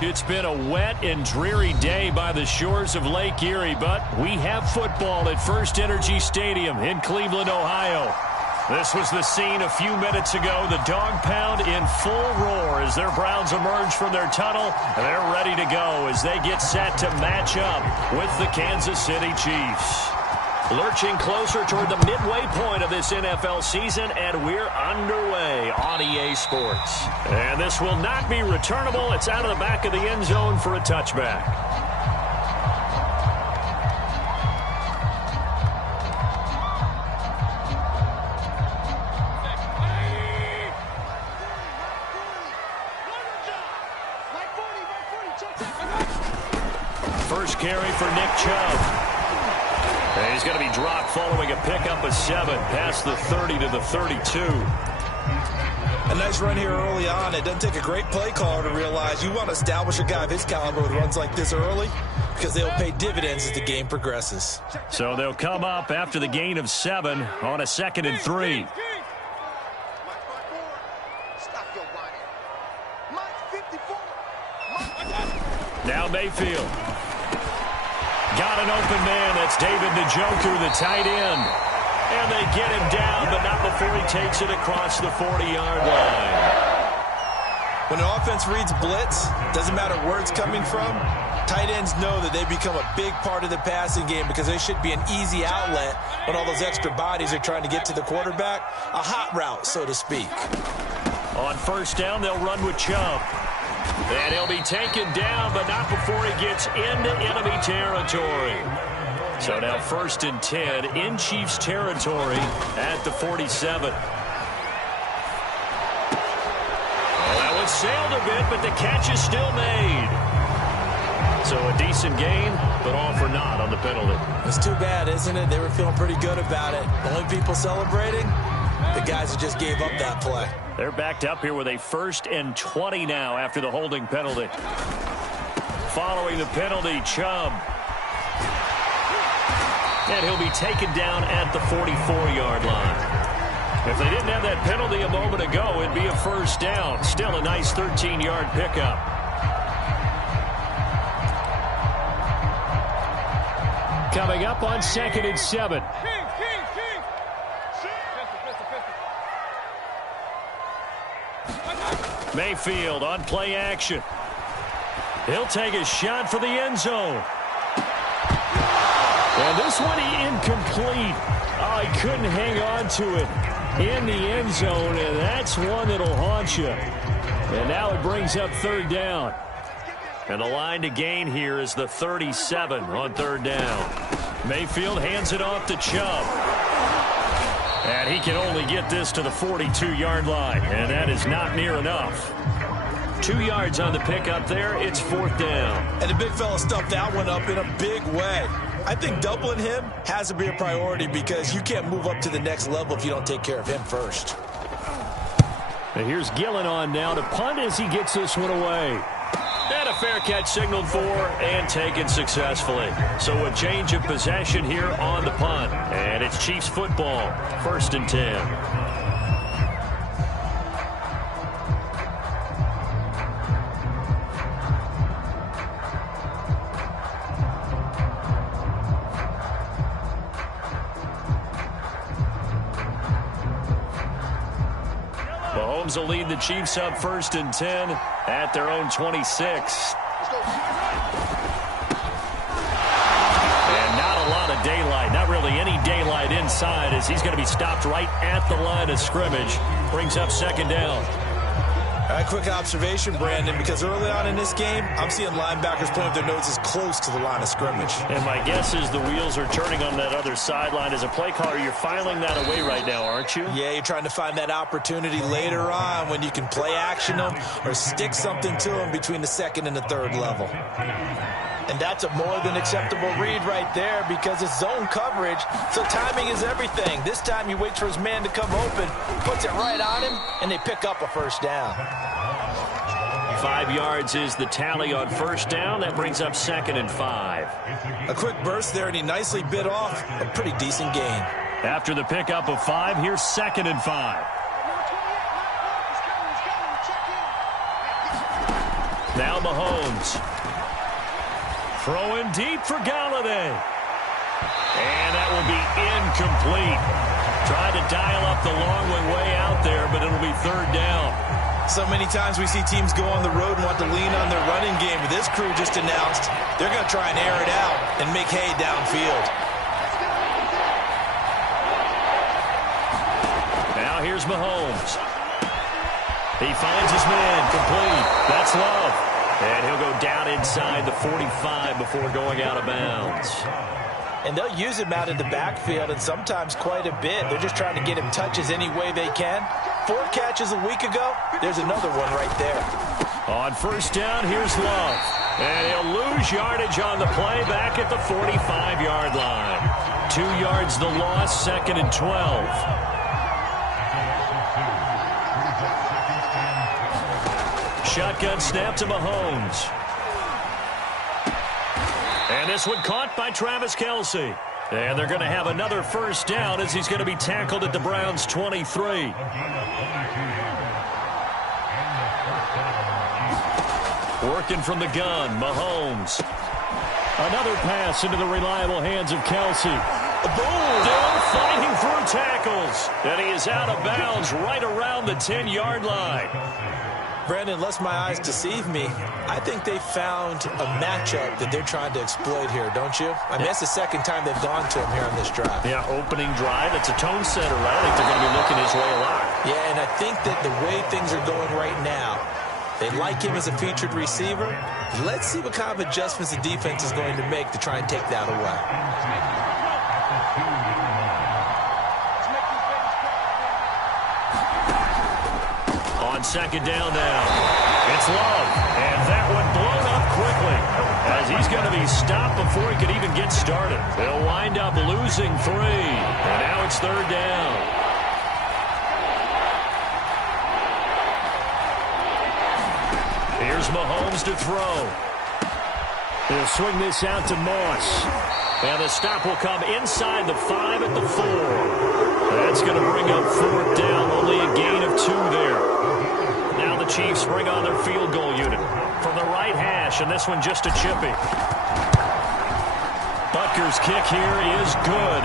It's been a wet and dreary day by the shores of Lake Erie, but we have football at First Energy Stadium in Cleveland, Ohio. This was the scene a few minutes ago. The dog pound in full roar as their Browns emerge from their tunnel. They're ready to go as they get set to match up with the Kansas City Chiefs. Lurching closer toward the midway point of this NFL season, and we're underway on EA Sports. And this will not be returnable. It's out of the back of the end zone for a touchback. First carry for Nick Chubb. And he's going to be dropped following a pickup of 7 past the 30 to the 32. A nice run here early on. It doesn't take a great play caller to realize you want to establish a guy of his caliber with runs like this early because they'll pay dividends as the game progresses. So they'll come up after the gain of 7 on a 2nd and 3. Now Mayfield. Got an open man. That's David Njoku, the tight end. And they get him down, but not before he takes it across the 40-yard line. When an offense reads blitz, doesn't matter where it's coming from, tight ends know that they become a big part of the passing game because they should be an easy outlet when all those extra bodies are trying to get to the quarterback. A hot route, so to speak. On first down, they'll run with Chubb. And he'll be taken down, but not before he gets into enemy territory. So now 1st and 10 in Chiefs territory at the 47. Well, that one sailed a bit, but the catch is still made. So a decent gain, but all for naught on the penalty. It's too bad, isn't it? They were feeling pretty good about it. Only people celebrating, the guys who just gave up that play. They're backed up here with a 1st and 20 now after the holding penalty. Following the penalty, Chubb. And he'll be taken down at the 44-yard line. If they didn't have that penalty a moment ago, it'd be a 1st down. Still a nice 13-yard pickup. Coming up on 2nd and 7. Mayfield on play action. He'll take a shot for the end zone. And this one incomplete. Oh, he couldn't hang on to it in the end zone, and that's one that'll haunt you. And now it brings up 3rd down. And the line to gain here is the 37 on 3rd down. Mayfield hands it off to Chubb. And he can only get this to the 42-yard line, and that is not near enough. 2 yards on the pickup there. It's 4th down. And the big fella stuffed that one up in a big way. I think doubling him has to be a priority because you can't move up to the next level if you don't take care of him first. And here's Gillen on now to punt as he gets this one away. And a fair catch signaled for and taken successfully. So a change of possession here on the punt. And it's Chiefs football, 1st and 10. Mahomes will lead the Chiefs up 1st and 10 at their own 26. And not a lot of daylight, not really any daylight inside as he's going to be stopped right at the line of scrimmage. Brings up 2nd down. All right, quick observation, Brandon, because early on in this game, I'm seeing linebackers playing with their noses close to the line of scrimmage. And my guess is the wheels are turning on that other sideline. As a play caller, you're filing that away right now, aren't you? Yeah, you're trying to find that opportunity later on when you can play action them or stick something to them between the 2nd and the 3rd level. And that's a more than acceptable read right there because it's zone coverage, so timing is everything. This time he waits for his man to come open, puts it right on him, and they pick up a 1st down. 5 yards is the tally on 1st down. That brings up 2nd and 5. A quick burst there, and he nicely bit off a pretty decent gain. After the pickup of 5, here's 2nd and 5. Now Mahomes. Throwing deep for Galladay. And that will be incomplete. Trying to dial up the long way out there, but it'll be third down. So many times we see teams go on the road and want to lean on their running game, but this crew just announced they're going to try and air it out and make hay downfield. Now here's Mahomes. He finds his man, complete. That's Love. And he'll go down inside the 45 before going out of bounds. And they'll use him out in the backfield, and sometimes quite a bit. They're just trying to get him touches any way they can. 4 catches a week ago. There's another one right there. On first down, here's Love. And he'll lose yardage on the play back at the 45-yard line. 2 yards the loss, 2nd and 12. Shotgun snap to Mahomes. And this one caught by Travis Kelce. And they're going to have another first down as he's going to be tackled at the Browns' 23. Working from the gun, Mahomes. Another pass into the reliable hands of Kelce. Still fighting through tackles. And he is out of bounds right around the 10-yard line. Brandon, unless my eyes deceive me, I think they found a matchup that they're trying to exploit here, don't you? I mean, that's the second time they've gone to him here on this drive. Yeah, opening drive. It's a tone setter, right? I think they're going to be looking his way a lot. Yeah, and I think that the way things are going right now, they like him as a featured receiver. Let's see what kind of adjustments the defense is going to make to try and take that away. On second down now, it's Love, and that one blown up quickly as he's going to be stopped before he could even get started. They'll wind up losing 3, and now it's third down. Here's Mahomes to throw. He'll swing this out to Moss, and the stop will come inside the 5 at the 4. That's going to bring up fourth down, only a gain of 2 there. Now the Chiefs bring on their field goal unit from the right hash, and this one just a chippy. Butker's kick here is good.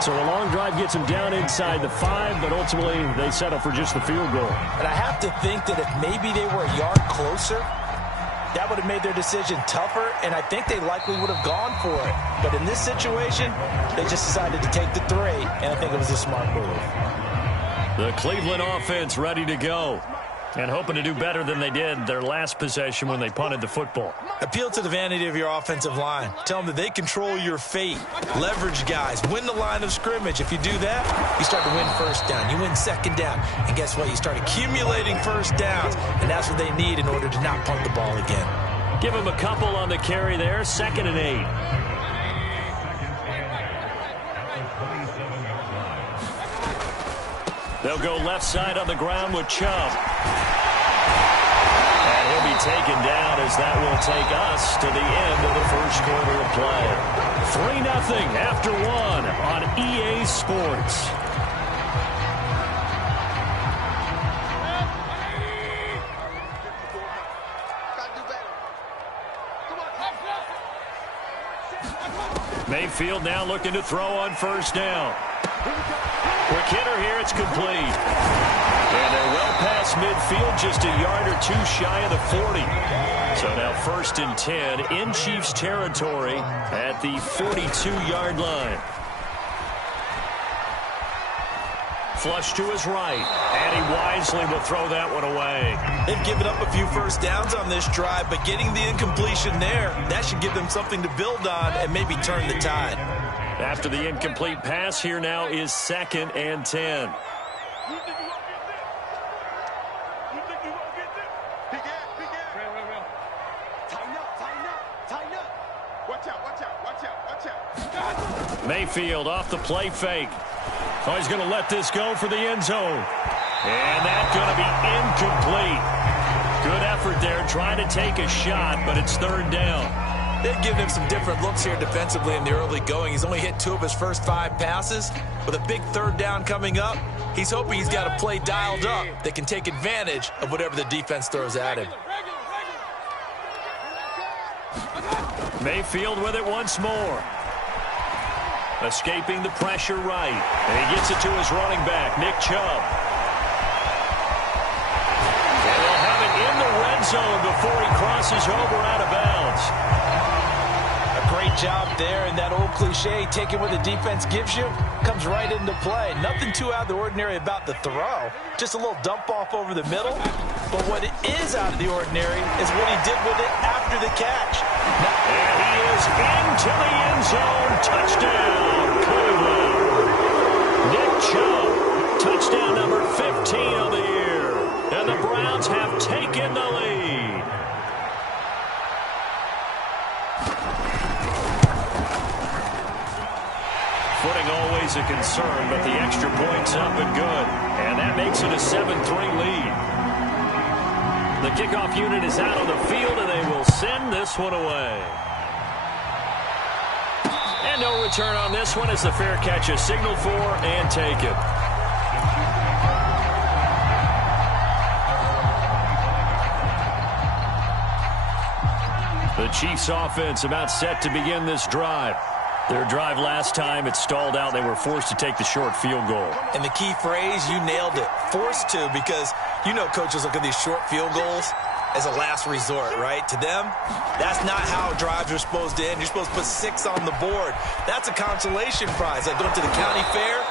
So a long drive gets him down inside the 5, but ultimately they settle for just the field goal. And I have to think that if maybe they were a yard closer, that would have made their decision tougher, and I think they likely would have gone for it. But in this situation, they just decided to take the 3, and I think it was a smart move. The Cleveland offense ready to go, and hoping to do better than they did their last possession when they punted the football. Appeal to the vanity of your offensive line. Tell them that they control your fate. Leverage guys. Win the line of scrimmage. If you do that, you start to win first down. You win second down. And guess what? You start accumulating first downs. And that's what they need in order to not punt the ball again. Give them a couple on the carry there. 2nd and 8. They'll go left side on the ground with Chubb. And he'll be taken down as that will take us to the end of the first quarter of play. 3-0 after 1 on EA Sports. Mayfield now looking to throw on first down. Quick hitter here, it's complete. And they're well past midfield, just a yard or 2 shy of the 40. So now 1st and 10 in Chiefs territory at the 42-yard line. Flush to his right, and he wisely will throw that one away. They've given up a few first downs on this drive, but getting the incompletion there, that should give them something to build on and maybe turn the tide. After the incomplete pass, here now is 2nd and 10. Mayfield off the play fake. Oh, he's going to let this go for the end zone. And that's going to be incomplete. Good effort there, trying to take a shot, but it's third down. They've given him some different looks here defensively in the early going. He's only hit 2 of his first 5 passes. With a big third down coming up, he's hoping he's got a play dialed up that can take advantage of whatever the defense throws at him. Mayfield with it once more. Escaping the pressure right. And he gets it to his running back, Nick Chubb. And they'll have it in the red zone before he crosses over out of bounds. A great job there, and that old cliche, taking what the defense gives you, comes right into play. Nothing too out of the ordinary about the throw. Just a little dump off over the middle. But what it is out of the ordinary is what he did with it after the catch. And he is into the end zone. Touchdown, Cleveland. Nick Chubb, touchdown number 15 of the year. And the Browns have taken the lead. Footing always a concern, but the extra point's up and good. And that makes it a 7-3 lead. The kickoff unit is out on the field, and they will send this one away. And no return on this one as the fair catch is signaled for and taken. The Chiefs offense about set to begin this drive. Their drive last time, it stalled out. They were forced to take the short field goal. And the key phrase, you nailed it, forced to, because you know coaches look at these short field goals as a last resort, right? To them, that's not how drives are supposed to end. You're supposed to put 6 on the board. That's a consolation prize. Like going to the county fair,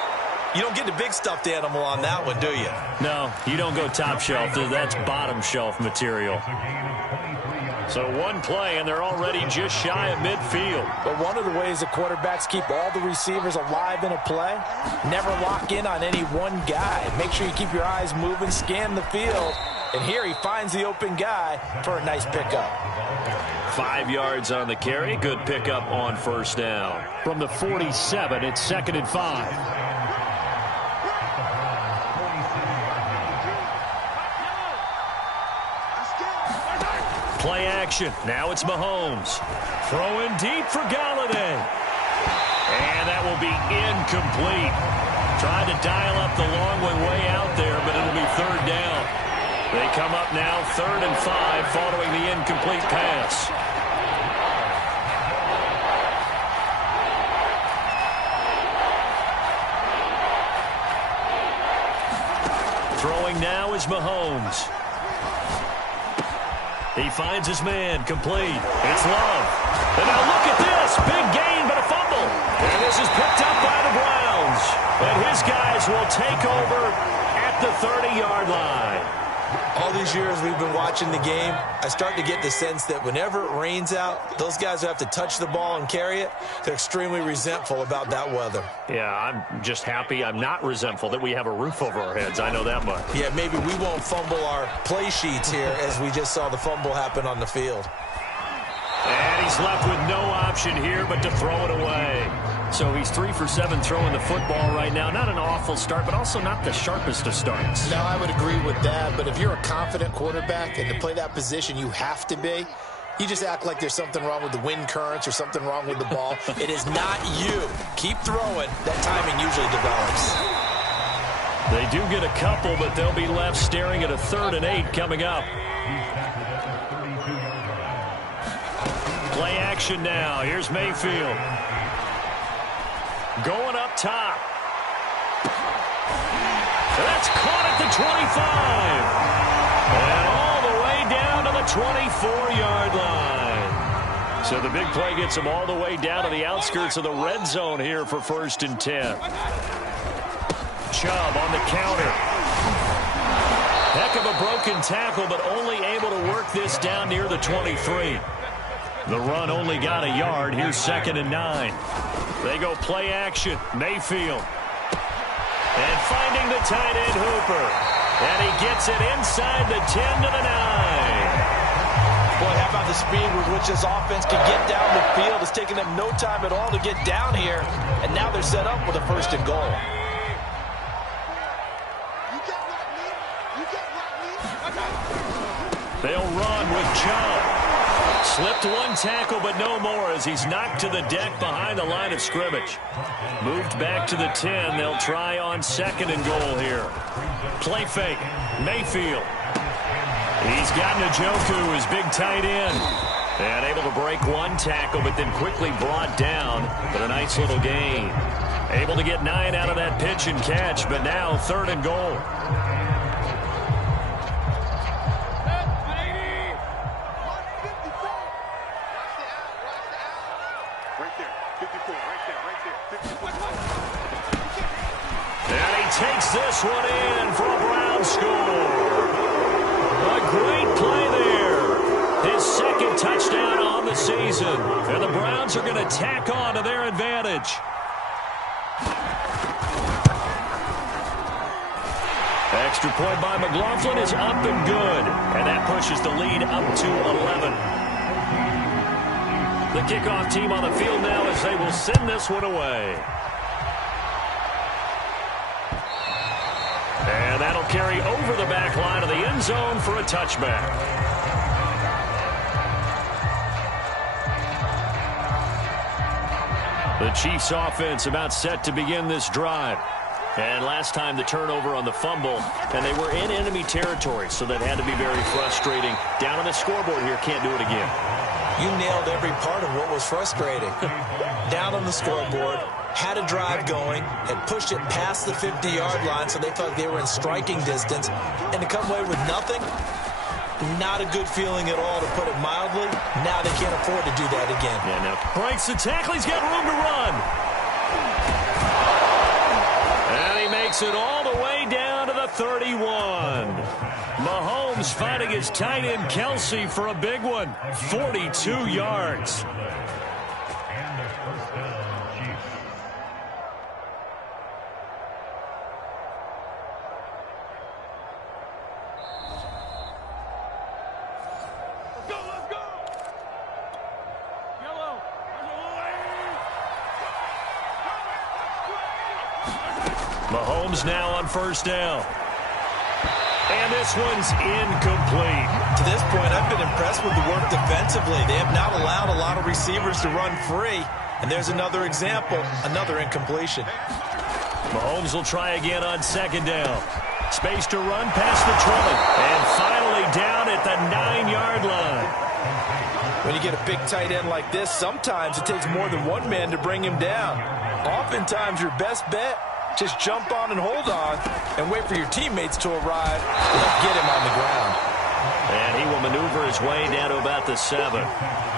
you don't get the big stuffed animal on that one, do you? No, you don't go top shelf. That's bottom shelf material. So one play, and they're already just shy of midfield. But one of the ways the quarterbacks keep all the receivers alive in a play, never lock in on any one guy. Make sure you keep your eyes moving, scan the field. And here he finds the open guy for a nice pickup. 5 yards on the carry. Good pickup on first down. From the 47, it's 2nd and 5. Play action. Now it's Mahomes. Throwing deep for Galladay. And that will be incomplete. Tried to dial up the long way out there, but it'll be 3rd down. They come up now 3rd and 5 following the incomplete pass. Throwing now is Mahomes. He finds his man, complete. It's Love. And now look at this. Big gain, but a fumble. And this is picked up by the Browns. And his guys will take over at the 30-yard line. All these years we've been watching the game, I start to get the sense that whenever it rains out, those guys who have to touch the ball and carry it, they're extremely resentful about that weather. Yeah, I'm just happy I'm not resentful that we have a roof over our heads. I know that much. Yeah, maybe we won't fumble our play sheets here as we just saw the fumble happen on the field. And he's left with no option here but to throw it away. So he's 3 for 7 throwing the football right now. Not an awful start, but also not the sharpest of starts. No, I would agree with that. But if you're a confident quarterback and to play that position, you have to be. You just act like there's something wrong with the wind currents or something wrong with the ball. It is not you. Keep throwing. That timing usually develops. They do get a couple, but they'll be left staring at a 3rd and 8 coming up. Play action now. Here's Mayfield. Going up top. That's caught at the 25. And all the way down to the 24-yard line. So the big play gets them all the way down to the outskirts of the red zone here for 1st and 10. Chubb on the counter. Heck of a broken tackle, but only able to work this down near the 23. The run only got a yard. Here's 2nd and 9. They go play action. Mayfield. And finding the tight end Hooper. And he gets it inside the 10 to the 9. Boy, how about the speed with which this offense can get down the field? It's taking them no time at all to get down here. And now they're set up with a 1st and goal. They'll run with Chubb. Slipped one tackle, but no more as he's knocked to the deck behind the line of scrimmage. Moved back to the 10. They'll try on 2nd and goal here. Play fake. Mayfield. He's got Njoku, his big tight end. And able to break one tackle, but then quickly brought down. But a nice little gain. Able to get 9 out of that pitch and catch, but now 3rd and goal. And he takes this one in for a Brown score. A great play there. His 2nd touchdown on the season. And the Browns are going to tack on to their advantage. Extra point by McLaughlin is up and good. And that pushes the lead up to 11. The kickoff team on the field now as they will send this one away. And that'll carry over the back line of the end zone for a touchback. The Chiefs offense about set to begin this drive. And last time the turnover on the fumble, and they were in enemy territory, so that had to be very frustrating. Down on the scoreboard here, can't do it again. You nailed every part of what was frustrating. Down on the scoreboard, had a drive going, had pushed it past the 50-yard line, so they felt like they were in striking distance, and to come away with nothing, not a good feeling at all, to put it mildly. Now they can't afford to do that again. Yeah, now breaks the tackle. He's got room to run. And he makes it all the way down to the 31. Mahomes finding his tight end Kelsey for a big one. 42 yards. Mahomes now on 1st down. And this one's incomplete. To this point, I've been impressed with the work defensively. They have not allowed a lot of receivers to run free. And there's another example, another incompletion. Mahomes will try again on 2nd down. Space to run past the Trillin. And finally down at the 9-yard line. When you get a big tight end like this, sometimes it takes more than one man to bring him down. Oftentimes, your best bet, just jump on and hold on and wait for your teammates to arrive and get him on the ground. And he will maneuver his way down to about the 7.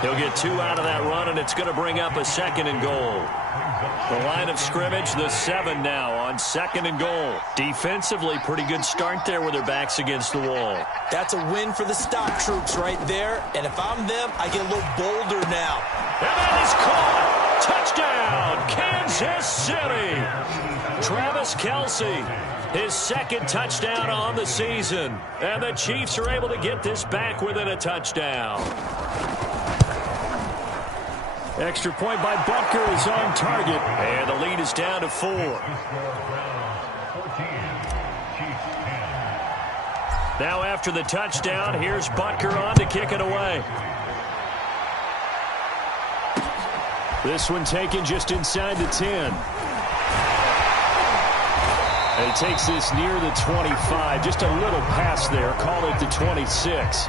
He'll get 2 out of that run, and it's going to bring up a 2nd and goal. The line of scrimmage, the 7 now on 2nd and goal. Defensively, pretty good start there with their backs against the wall. That's a win for the stop troops right there. And if I'm them, I get a little bolder now. And that is caught. Touchdown, Kansas City. Travis Kelce, his 2nd touchdown on the season. And the Chiefs are able to get this back within a touchdown. Extra point by Butker is on target. And the lead is down to 4. Now after the touchdown, here's Butker on to kick it away. This one taken just inside the 10. And he takes this near the 25. Just a little pass there. Call it the 26.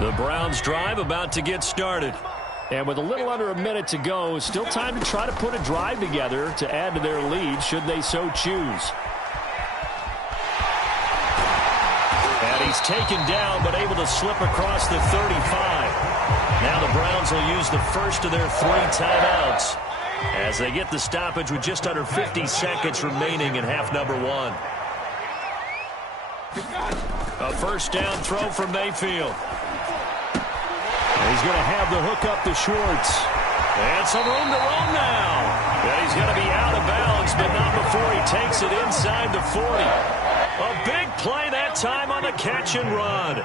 The Browns drive about to get started. And with a little under a minute to go, still time to try to put a drive together to add to their lead should they so choose. And he's taken down but able to slip across the 35. Now the Browns will use the first of their 3 timeouts as they get the stoppage with just under 50 seconds remaining in half number 1. A 1st down throw from Mayfield. And he's going to have the hook up to Schwartz. And some room to run now. And he's going to be out of bounds, but not before he takes it inside the 40. A big play that time on the catch and run.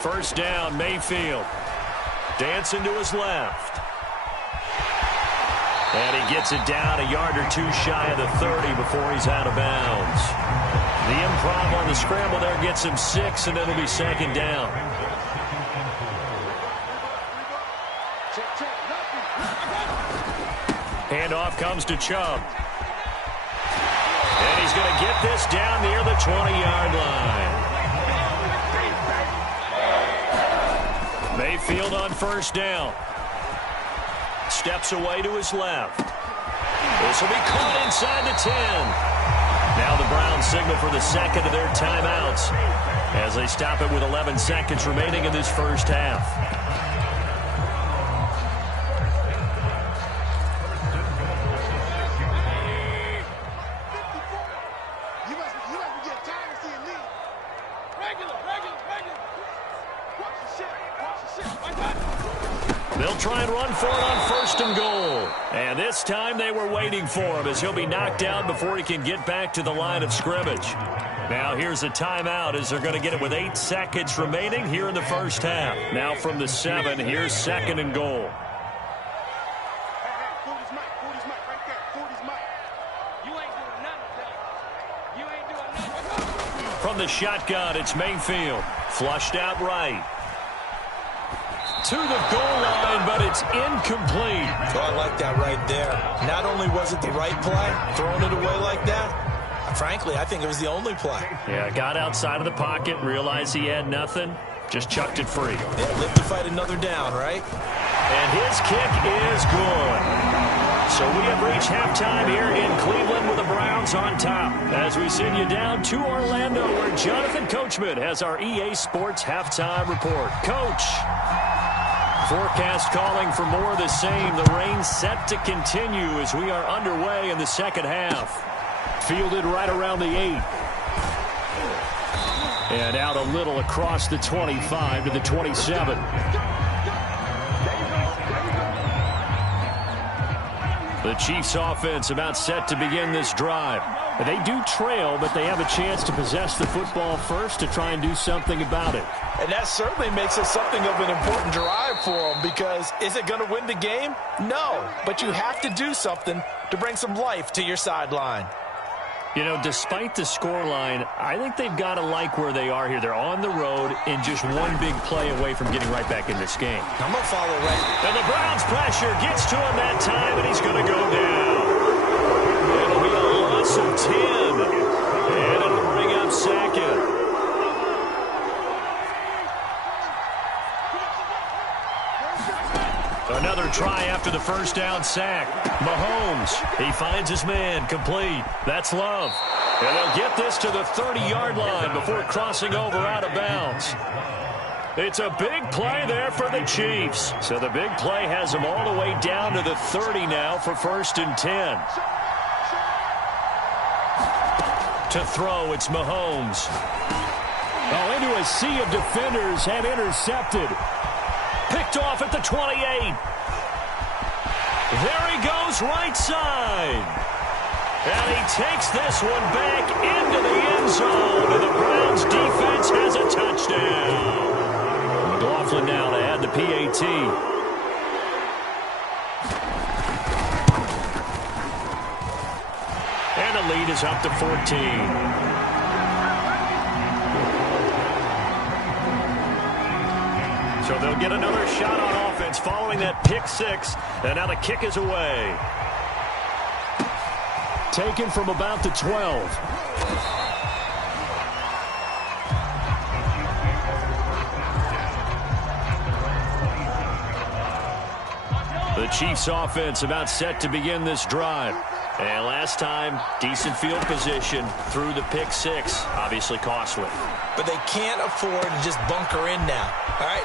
1st down, Mayfield. Dancing to his left. And he gets it down a yard or 2 shy of the 30 before he's out of bounds. The improv on the scramble there gets him 6, and it'll be 2nd down. Handoff comes to Chubb. And he's going to get this down near the 20-yard line. Mayfield on first down. Steps away to his left. This will be caught inside the 10. Now the Browns signal for the second of their timeouts as they stop it with 11 seconds remaining in this first half. They'll try and run for it on first and goal. And this time they were waiting for him as he'll be knocked down before he can get back to the line of scrimmage. Now here's a timeout as they're going to get it with 8 seconds remaining here in the first half. Now from the 7, here's second and goal. From the shotgun, it's Mayfield. Flushed out right. To the goal line, but it's incomplete. Oh, I like that right there. Not only was it the right play, throwing it away like that, frankly, I think it was the only play. Yeah, got outside of the pocket, realized he had nothing, just chucked it free. Yeah, live to fight another down, right? And his kick is good. So we have reached halftime here in Cleveland with the Browns on top. As we send you down to Orlando, where Jonathan Coachman has our EA Sports halftime report. Coach. Forecast calling for more of the same. The rain set to continue as we are underway in the second half. Fielded right around the 8. And out a little across the 25 to the 27. The Chiefs offense about set to begin this drive. They do trail, but they have a chance to possess the football first to try and do something about it. And that certainly makes it something of an important drive for them, because is it going to win the game? No, but you have to do something to bring some life to your sideline. You know, despite the scoreline, I think they've got to like where they are here. They're on the road and just one big play away from getting right back in this game. I'm going to follow right. And the Browns pressure gets to him that time, and he's going to go down. It'll be a loss of 10, and it'll bring up second. Another try after the first down sack. Mahomes, he finds his man, complete. That's Love. And they'll get this to the 30-yard line before crossing over out of bounds. It's a big play there for the Chiefs. So the big play has them all the way down to the 30 now for first and 10. To throw, it's Mahomes. Oh, into a sea of defenders and intercepted. Picked off at the 28. There he goes right side. And he takes this one back into the end zone. And the Browns defense has a touchdown. McLaughlin now to add the PAT. And the lead is up to 14. So they'll get another shot on offense following that pick 6. And now the kick is away. Taken from about the 12. The Chiefs offense about set to begin this drive. And last time, decent field position through the pick 6. Obviously costly. But they can't afford to just bunker in now. All right,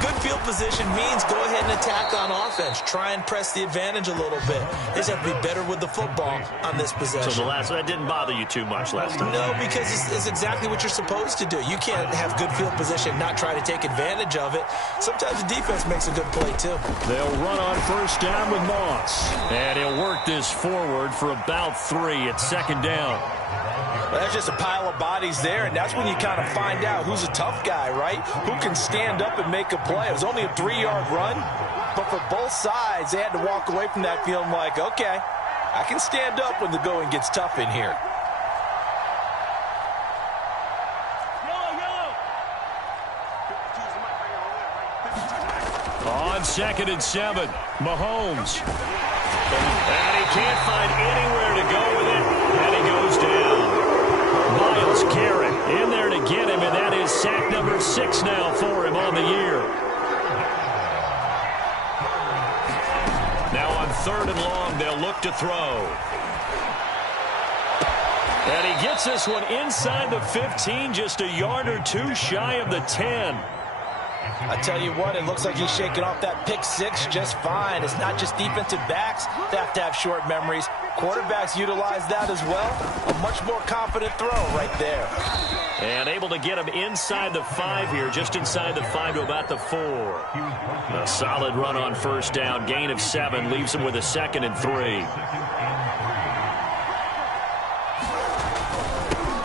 good field position means go ahead and attack on offense. Try and press the advantage a little bit. They just have to be better with the football on this possession. So that didn't bother you too much last time? No, because it's exactly what you're supposed to do. You can't have good field position, not try to take advantage of it. Sometimes the defense makes a good play, too. They'll run on first down with Moss. And he'll work this forward for about 3 at second down. Well, that's just a pile of bodies there, and that's when you kind of find out who's a tough guy, right? Who can stand up and make a play. It was only a 3-yard run, but for both sides, they had to walk away from that feeling like, okay, I can stand up when the going gets tough in here. On second and 7, Mahomes. And he can't find anywhere to go with it, and he goes down. get him, and that is sack number 6 now for him on the year. Now on 3rd and long, they'll look to throw. And he gets this one inside the 15, just a yard or two shy of the 10. I tell you what, it looks like he's shaking off that pick 6 just fine. It's not just defensive backs that have to have short memories. Quarterbacks utilize that as well. A much more confident throw right there. And able to get him inside the 5 here, just inside the 5 to about the 4. A solid run on 1st down, gain of 7, leaves him with a 2nd and 3.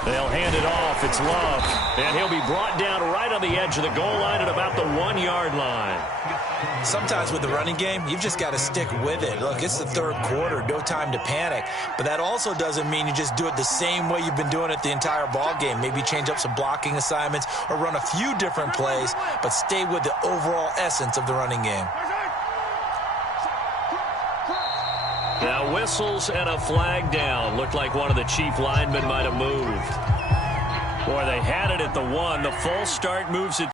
They'll hand it off. It's Love. And he'll be brought down right on the edge of the goal line at about the 1-yard line. Sometimes with the running game, you've just got to stick with it. Look, it's the 3rd quarter, no time to panic. But that also doesn't mean you just do it the same way you've been doing it the entire ball game. Maybe change up some blocking assignments or run a few different plays, but stay with the overall essence of the running game. Now whistles and a flag down. Looked like one of the chief linemen might have moved. Boy, they had it at the 1. The false start moves it